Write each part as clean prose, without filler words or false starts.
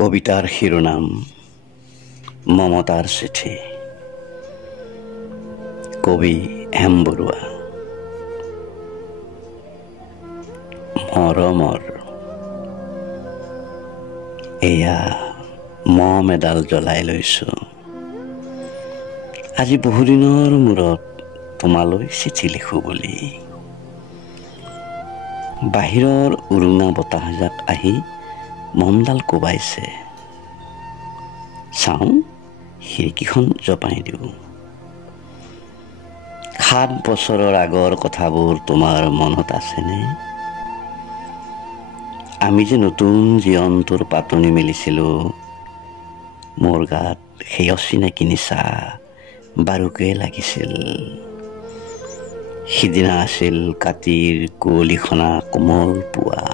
কবিতাৰ শিৰোনাম মমতাৰ চিঠি। কবি হেম বৰুৱা। মৰমৰ এয়া মম এডাল জ্বলাই লৈছো, আজি বহুদিনৰ মূৰত তোমালৈ চিঠি লিখো বুলি। বাহিৰৰ উৰুঙা বতাহজাক আহি মমডাল কোবাইছে, চাওঁ খিৰিকীখন জপাই দিওঁ। 7 বছৰৰ আগৰ কথাবোৰ তোমাৰ মনত আছেনে? আমি যে নতুন জীৱনটোৰ পাতনি মেলিছিলো, মোৰ গাত সেই অচিনাকি নিচা বাৰুকে লাগিছিল। সিদিনা আছিল কাতিৰ কুঁৱলীখনা কোমল পুৱা,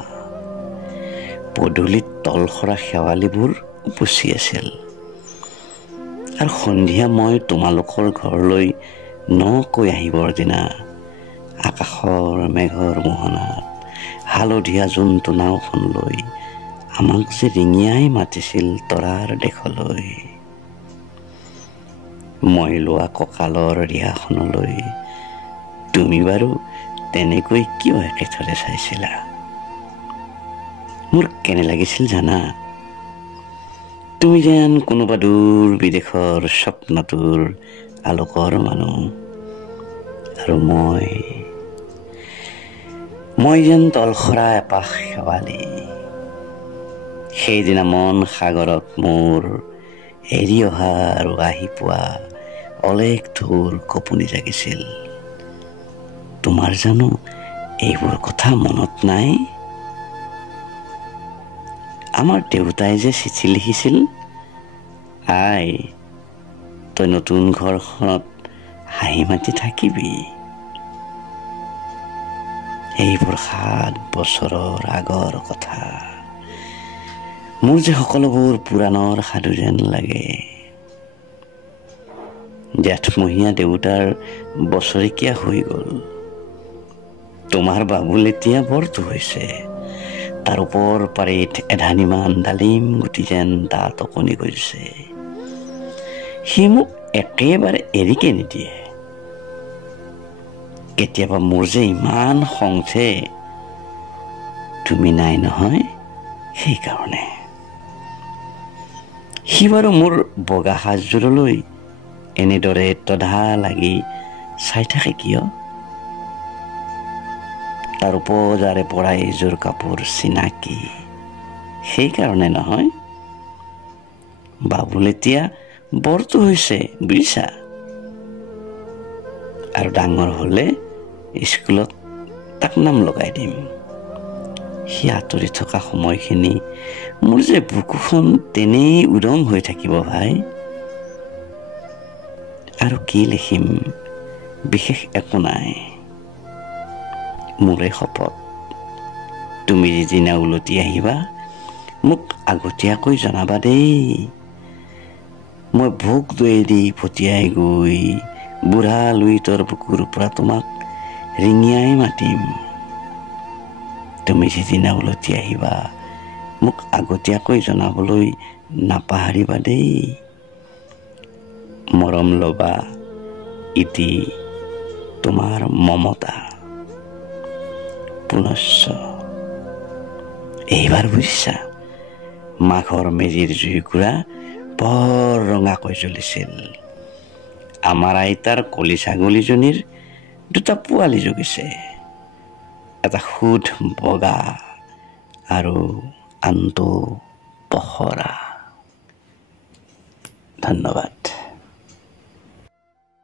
পদূলিত তলসৰা শেৱালিবোৰ উপচি আছিল, আৰু সন্ধিয়া মই তোমালোকৰ ঘৰলৈ নকৈ আহিবৰ দিনা আকাশৰ মেঘৰ মোহনাত হালধীয়া জোনটো নাওখন লৈ আমাক যে ৰিঙিয়াই মাতিছিল তৰাৰ দেশলৈ। মই লোৱা কঁকালৰ ৰিহাখনলৈ তুমি বাৰু তেনেকৈ কিয় একেথৰে চাইছিলা? মোৰ কেনে লাগিছিল জানা? তুমি যেন কোনোবা দূৰ বিদেশৰ স্বপ্নটোৰ আলোকৰ মানুহ, আৰু মই যেন তলসৰা এপাহ শেৱালি। সেইদিনা মন সাগৰত মোৰ এৰি অহা আৰু আহি পোৱা অলেখ ঢৌৰ কঁপনি জাগিছিল। তোমাৰ জানো এইবোৰ কথা মনত নাই? আমাৰ দেউতাই যে চিঠি লিখিছিল, আই তই নতুন ঘৰখনত হাঁহি মাতি থাকিবি। এইবোৰ 7 বছৰৰ আগৰ কথা। মোৰ যে সকলোবোৰ পুৰাণৰ সাধু যেন লাগে। জেঠমহীয়া দেউতাৰ বছৰেকীয়া হৈ গ'ল, তোমাৰ বাবুল এতিয়া বৰটো হৈছে, তাৰ ওপৰ পাৰিত এধানিমান ডালিম গুটি যেন দাঁত অকণি গৈছে। সি মোক একেবাৰে এৰিকে নিদিয়ে। কেতিয়াবা মোৰ যে ইমান খং উঠে, তুমি নাই নহয় সেইকাৰণে। সি বাৰু মোৰ বগা সাজযোৰলৈ এনেদৰে তধা লাগি চাই থাকে কিয়? তাৰ উপজাৰে পৰা এইযোৰ কাপোৰ চিনাকি, সেইকাৰণে নহয়। বাবুল এতিয়া বৰটো হৈছে, বুজিছা? আৰু ডাঙৰ হলে স্কুলত তাক নাম লগাই দিম। সি আঁতৰি থকা সময়খিনি মোৰ যে বুকুখন তেনেই উদং হৈ থাকিব ভাই। আৰু কি লিখিম, বিশেষ একো নাই। মোৰে শপত, তুমি যিদিনা উলটি আহিবা মোক আগতীয়াকৈ জনাবা দেই। মই ভোক দৈয়েদি পঠিয়াই গৈ বুঢ়া লুইতৰ বুকুৰ পৰা তোমাক ৰিঙিয়াই মাতিম। তুমি যিদিনা উলটি আহিবা মোক আগতীয়াকৈ জনাবলৈ নাপাহৰিবা দেই। মৰম লবা, ইতি তোমাৰ মমতা। পুনশ্চ। এইবাৰ বুজিছা, মাঘৰ মেজিৰ জুইকুৰা বৰ ৰঙাকৈ জ্বলিছিল। আমাৰ আইতাৰ কলি ছাগলীজনীৰ 2টা পোৱালি জগিছে, এটা শুধ বগা আৰু আনটো পখৰা। ধন্যবাদ।